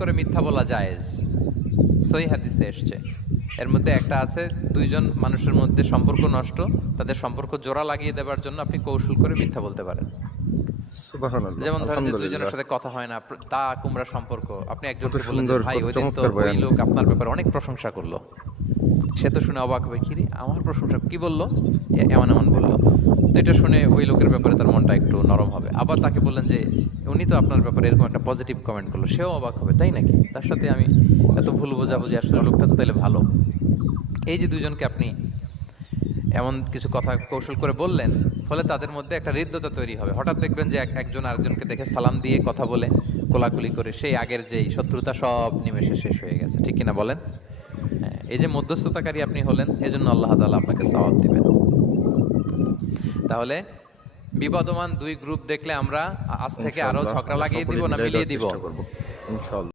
করে মিথ্যা বলা জায়েজ, সহিহ হাদিসে এসছে। এর মধ্যে একটা আছে, দুইজন মানুষের মধ্যে সম্পর্ক নষ্ট, তাদের সম্পর্ক জোড়া লাগিয়ে দেওয়ার জন্য আপনি কৌশল করে মিথ্যা বলতে পারেন। সুবহানাল্লাহ, যেমন ধরেন যে দুইজনের আলহামদুলিল্লাহ। সাথে কথা হয় না, তা কুমড়া সম্পর্ক, আপনি কত একজনকে বললেন যে সুন্দর, ভাই কত ওই দিন তো চমৎকার ওই বয়ান। লোক আপনার ব্যাপারে অনেক প্রশংসা করলো। সে তো শুনে অবাক হবে, কিরে আমার প্রশংসা কি বললো, এমন এমন বললো। তো এটা শুনে ওই লোকের ব্যাপারে তার মনটা একটু নরম হবে। আবার তাকে বললেন যে উনি তো আপনার ব্যাপারে এরকম একটা পজিটিভ কমেন্ট করলো, সেও অবাক হবে, তাই নাকি, তার সাথে আমি এত ভুল বোঝাবুঝি, আসলে লোকটা তো তাহলে ভালো। এই যে দুজনকে আপনি এমন কিছু কথা কৌশল করে বললেন, ফলে তাদের মধ্যে একটা হৃদ্যতা তৈরি হবে। হঠাৎ দেখবেন যে একজন আরেকজনকে দেখে সালাম দিয়ে কথা বলে, কোলাকুলি করে, সেই আগের যেই শত্রুতা সব নিমেষে শেষ হয়ে গেছে। ঠিক কিনা বলেন? হ্যাঁ, এই যে মধ্যস্থতাকারী আপনি হলেন, এজন্য আল্লাহ তাআলা আপনাকে সওয়াব দিবেন। তাহলে বিবদমান দুই গ্রুপ দেখলে আমরা আজ থেকে আরো ইনশাআল্লাহ ঝগড়া আমরা লাগিয়ে সকলে দিব না মিলাই মিলিয়ে দেওয়ার দিব? চেষ্টা করব, ইনশাআল্লাহ।